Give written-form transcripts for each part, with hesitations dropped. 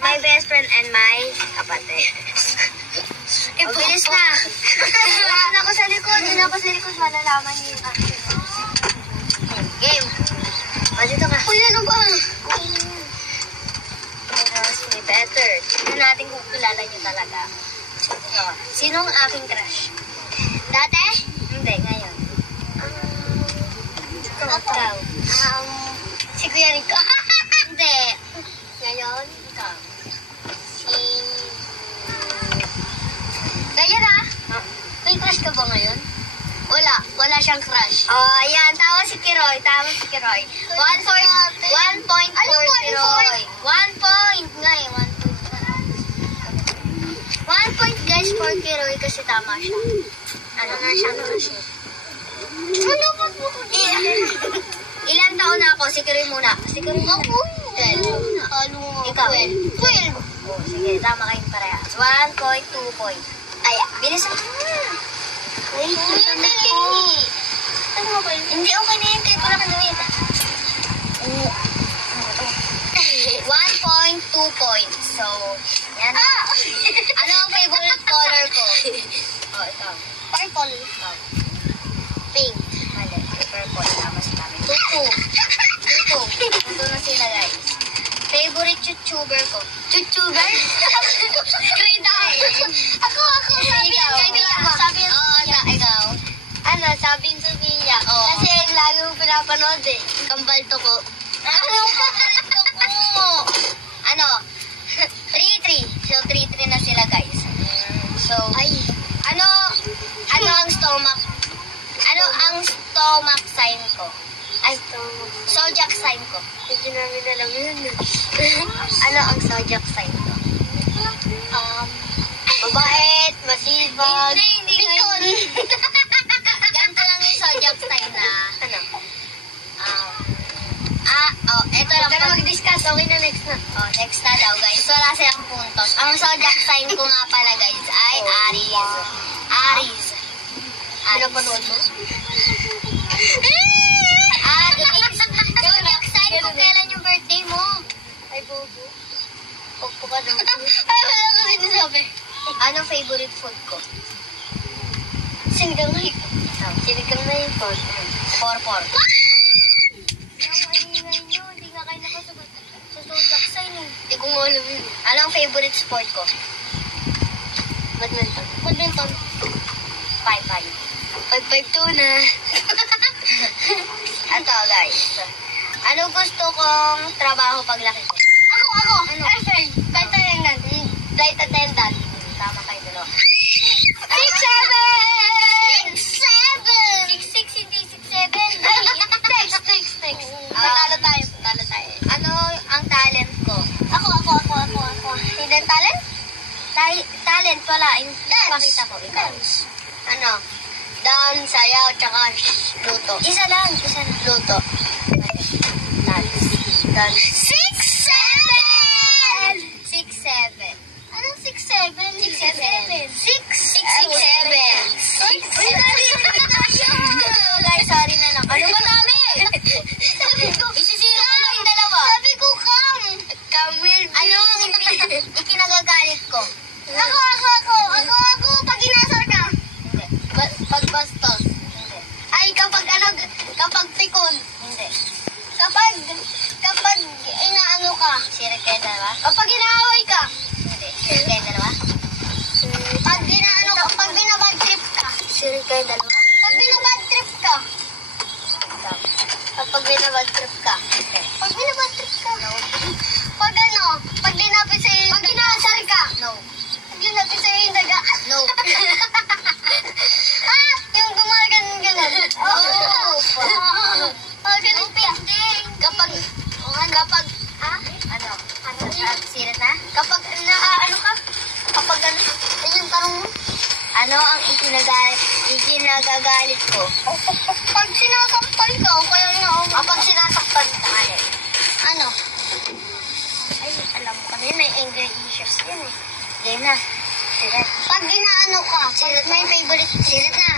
My best friend and my kapatid. Bilis na. Wala ako sa likod. Hindi ako sa likod. Malalaman niyo yung action. Game. O, dito ka. Uy, ano ba? Knows me better. Tignan natin kung kilala niyo talaga. Sino ang aking crush? Dati? Hindi, ngayon. Ikaw. Si Kuya Rico. Hindi. Ngayon, ikaw. Ngayon may crush ka ba ngayon? Wala siyang crush. Oh, ayan, tawa si Kiroy. 1 point for Kiroy. 1 point nga eh, 1 point guys for Kiroy kasi tama siya. Ano nga siyang crush eh. Ilan taon na ako? Si Kiroy muna. Si Kiroy muna. 12. Ikaw? 12. Oh, sige, tama kayong parehas. 1 point, 2 point. Ay, bilis ako. Wait, hindi okay na yun. Kahit wala ka nawit. 1 point, 2 points. So, yan. Ano ang favorite color ko? Oh, ikaw. Purple. Oh. Pink. Mali. Purple. Tama sa kami. Tutu. Tutu na sila guys. Favorite YouTuber ko. YouTuber? Ako. Sabi sa Sophia. Kasi lagi mo pinapanood eh. Kambalto ko. Kambalto ko. Ano? 3-3. So, 3-3 na sila guys. So, ano ang stomach? Ano ang stomach sign ko? Zodiac sign ko. Hindi namin alam yun. Ano ang zodiac sign ko? Mabait, masibag. Hindi pikon. Ganito lang yung zodiac sign na. Ano? Eto lang. Huwag ka na mag-discuss. Okay na, next na. Next na daw guys. Wala silang puntos. Ang zodiac sign ko nga pala guys ay Aries. Ano pa noon mo? Zodiac sign ko kailan yung birthday mo? Ay, bobo. Pokpo ka daw. Ay, wala ko rin nasabi. Anong favorite food ko? Sinigang na hipon. Sinigang na hipon. Porpor. Hindi nga kayo nakasagot sa zodiac sign eh. Hindi ko nga alam yun. Anong favorite sport ko? Badminton. 5-5. 5-5 na. Ato guys. Ano gusto kong trabaho paglaki ko? Ako. Ano? Flight attendant. Tama kayo dalawa. 6-7! 6-6, hindi 6-7. 6. Natalo tayo. Ano ang talent ko? Ako. Hidden talent? Talent, wala. Pakita ko. Ikaw. Ano? Dance, sayaw, tsaka luto. Isa lang. Luto. Dance. 6-7! Anong 6-7? 6-7. 6-6-7. Guys, sorry na lang. Ano ba dami? Isisira ko yung dalawa. Sabi ko Cam will be. Ano ikinagagalit ko? Ako. Pag inasar ka. Hindi. Pag bastos. Hindi. Ay, kapag pikon. Hindi. Kapag inaano ka. Sirik kayo dalawa? Kapag inaaway ka. Hindi. Sirik kayo dalawa? Pag binabad trip ka. Sirik kayo dalawa? Pag binabad trip ka. Kapag binabad trip ka. Okay. Pag binabad trip ka. No. Pag linapit sa'yo yung daga. Pag inaasar ka. No. Pag linapit sa'yo yung daga. No. Yung gumaganon. Oh. Ganun painting. Kapag sirit na? Kapag yung tanong mo? Ano ang ikinagagalit ko? Pag sinasaktan ka, o kaya nga ako. Kapag sinasaktan ka, ano? Ay, alam ko na yun, may anger issues yun eh. Yan na. Sirit. Pag ginaano ka, sirit na yung favorite, sirit na.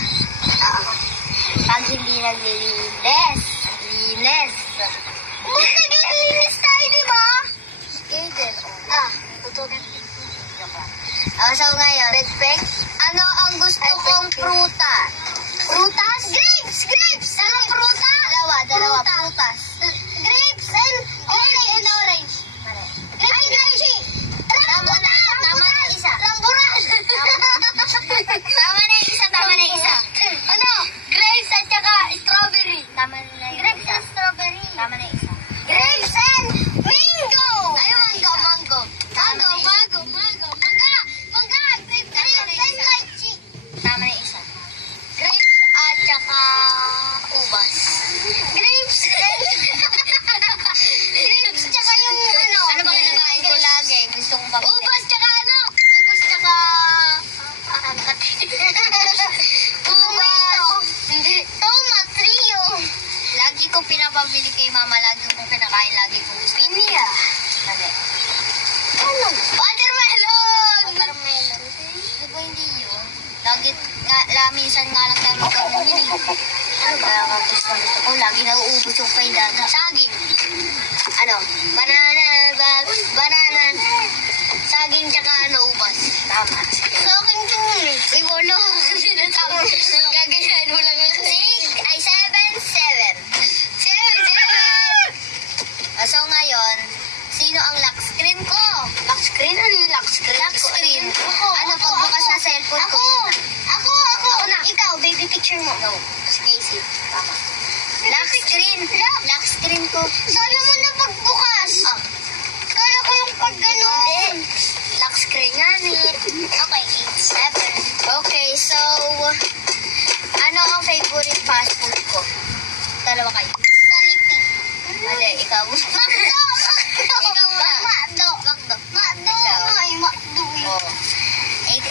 Pag hindi naglilinis. Yes. Naglilinis tayo, di ba? Skater. Putugan. So ngayon, ano ang gusto kong prutas? Prutas? Grapes! Anong pruta? Dalawa. Prutas. Grapes and orange. Ay, lychee! Tama na isa. Ramburan! Tama na isa. Ano? Grapes at saka strawberry. Tama na isa. Grapes and strawberry. Tama na isa. Grapes and mango! Ay, mango. Mangga! Grapes and lychee. Tama na isa. Grapes at saka ubas. Grapes tsaka yung ano. Ano ba kinakain ko lagi? Gusto kong pabili. Ubas tsaka ano? Ubas tsaka angkat. Ubas. Hindi. Tomat, trio. Lagi kong pinapabili kay mama. Lagi kong pinakain. Lagi kong gusto. Pinya. Mali. Ano? Watermelon. Di ba hindi yun? Minsan nga lang tayo magkabili. Ano ba ang gusto ko? Lagi nauubos yung paydada. Saging. Ano? Banana. Saging tsaka ubas. Tama. Saging din yun eh. Iwolo. Gagayahin mo lang yung 7. So ngayon, sino ang lock screen ko? Lock screen? Ano yung lock screen? Lock screen. Ano pagbukas na cellphone ko? Ako na. Ikaw, baby picture mo. No. Si Casey. Tama. Lock screen ko. Sabi mo na pagbukas. Kala ko yung pag gano'n. Lock screen nga ni. Okay, 8, 7. Okay, so, ano ang favorite fast food ko? Dalawa kayo. Saliti. Mali, ikaw. Makdo. Ikaw muna. Makdo. Ay, makdo. 8.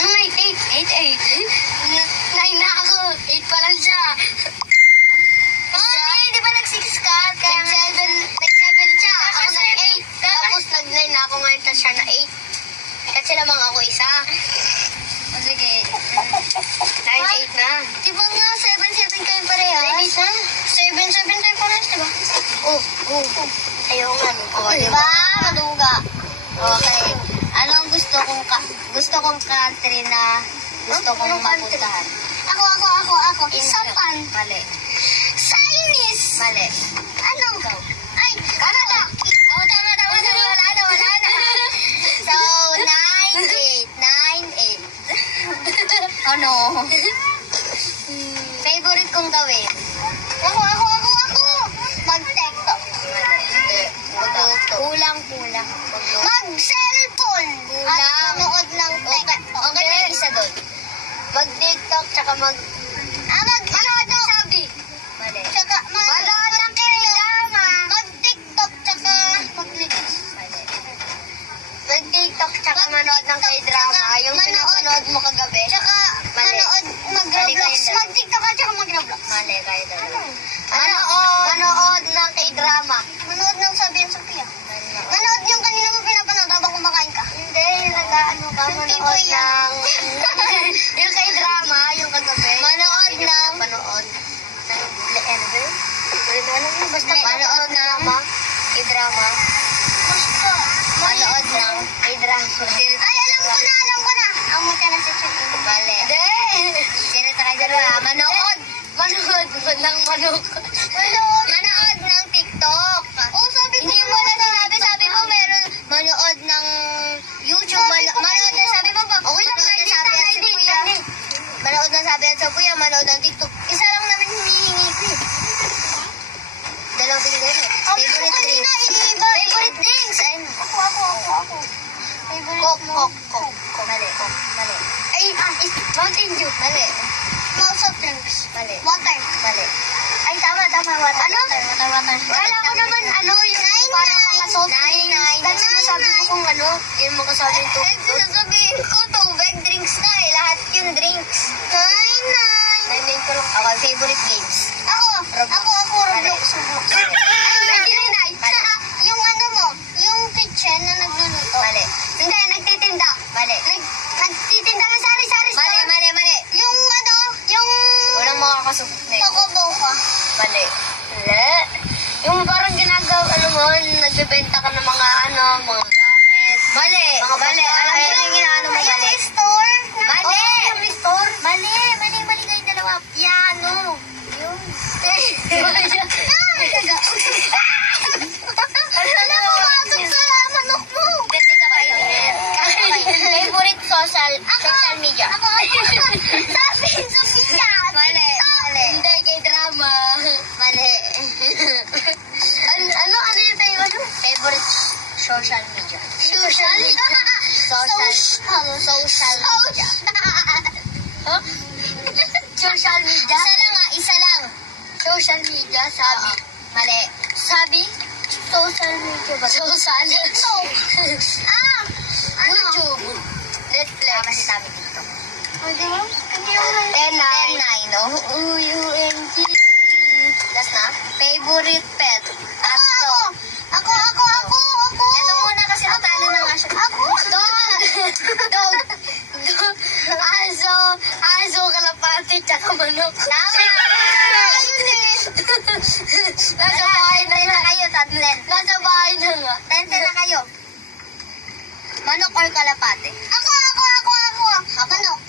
Ano 8? 9 na ako. 8 pa lang siya. Di ba nag-6 ka? Nag-7 siya. Ako nag-8. Tapos nag-9 na ako ngayon. Tapos siya na 8. Kasi lamang ako isa. O sige. 9-8 na. Di ba nga 7-7 kayo parehas? 9-8 na? 7-7 tayo parehas, di ba? Ayaw nga. Diba? Maduga. Okay. Ano ang gusto kong country na gusto kong mapuntahan? Ako. Japan. Mali. Chinese. Mali. Ano? Ay, Canada. Tama. Wala na. So, 9-8. Ano? Favorite kong gawin? Ako. Mag-TikTok. Kulang. Mag-cellphone. At manood ng TikTok. Okay na isa doon. Mag-TikTok, tsaka manood ng sabi. Mali. Tsaka manood ng K-drama. Mag-TikTok, tsaka mag-Netflix. Mali. Mag-TikTok, tsaka manood ng K-drama. Yung pinapanood mo kagabi. Tsaka manood, mag-Roblox. Mag-TikTok at tsaka mag-Roblox. Mali, kayo dalawa. Manood ng K-drama. Manood ng Sabi and Sophia. Manood yung kanina mo pinapanood habang kumakain ka. Hindi, yung nag-ano ka. Manood ng... yung K-drama, yung kagabi. Manood ng... Manood ng... The Ender? Basta manood ng... K-drama. Manood ng K-drama. Ay, alam ko na. Ang mukha na si Chuck. Bale. Hindi. Sinata kayo dalawa. Manood ng TikTok. Hindi mo na sinabi. Sabi mo meron manood ng YouTube. Manood na sabi mo. Okay lang. Manood ng Sabi at Sophia. Manood ng TikTok. Isa lang naman hinihingi ko eh. Dalawang binigay mo. Favorite drinks. Ako. Coke. Mali. Ay, Mountain Dew. Mali. Soft drinks. Mali. Water. Mali. Ay, tama. Water. Ano? Water. Wala ko naman, yung para mga soft drinks. Dahil sinasabi mo kung yung mga sabi ko. Sinasabihin ko, tubig drinks na eh. Lahat yung drinks. 9 ko lang. Okay, favorite games. Ako, Roblox. Yung yung kitchen na nagluluto. Mali. Hindi, nagtitinda. Mali. Nagtitinda ng sari-sari. Mali. Yung yung... Walang makakasukot na yun. Tokoboka. Mali. Wala. Yung parang ginagawa, nagbebenta ka ng mga mga gamit. Mali. Mali. Alam mo yung ginaano mo, mali. Yung store? Mali. Yung store? Mali. Mali kayong dalawa. Piano. Yung. Ano mo, pasok sa manok mo? Dito ka kayo. Favorite social media. Ako. Sabi, Sophia. Mali. Hindi, kay drama. Mali. Ano yung favorite social media? Social media. Social media? Isa lang. Social media, sabi. Mali. Sabi? Social media ba? Social? TikTok. YouTube. Netflix. Kasi sabi TikTok. Diba? 10-9, no? UMG. Last na? Favorite pet? Ako. Ito muna kasi natalo na nga siya. Ako. Dog. Aso, kalapati, tsaka manok. Tama! Nasa bahay na kayo, tatlen. Nasa bahay na nga. 10 na kayo. Manok or kalapati? Ako. Manok.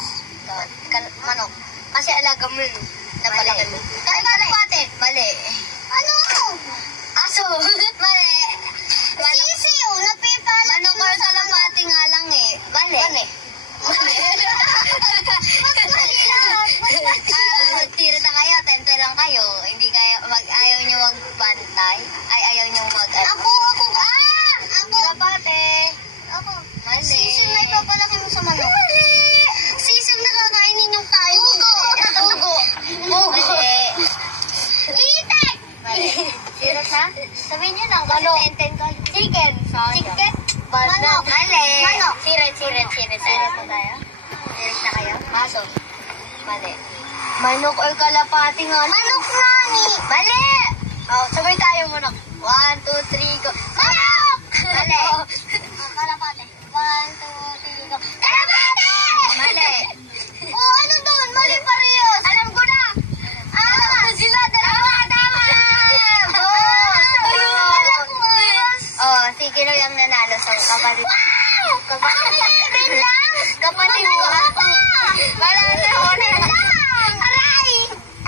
Manok. Kasi alaga mo yun. Napalagan mo. Kalapati. Mali. Ano? Aso. Mali. Sisiyo. Napipalan. Manok or kalapati nga lang eh. Mali. Tira na kayo, 10 lang kayo. Hindi kayo, ayaw nyo magbantay. Ay, ayaw nyo Ako! Kalapate. Ako. Mali. Sisig na ipapalaki mo sa manok. Mali. Sisig na kakainin yung tayo. Ugo. Mali. Itek! Mali. Sira ka? Sabihin nyo lang, kasi 10 ka. Chicken. Manok. Mali. Manok. Sirit. Sirit na tayo. Sirit na kayo. Maso. Mali. Manok or kalapati nga. Manok nani. Mali. Sabay tayo manok. 1, 2, 3, go. Manok! Mali. Kalapati. 1, 2, 3, go. Kalapati! Mali. Ano doon? Mali pa rin yun. Alam ko na. Sila dalawa. Tama. Sige lang yung nanalo sa kapatid. Kapatid lang? Kapatid ko. Wala na.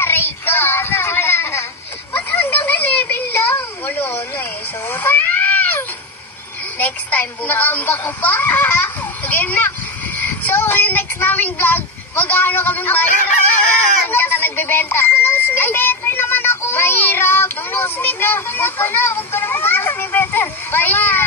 Aray ko. Wala na. Ba't hanggang 11 lang? Wala na eh. So, next time bukas. Nakamba ko pa. Sige na. So, yung next naming vlog, mag-ano kami mahirap. Tsaka nagbebenta. Better naman ako. Mahirap. Huwag ka na. Huwag ka na mag-ano. Mahirap.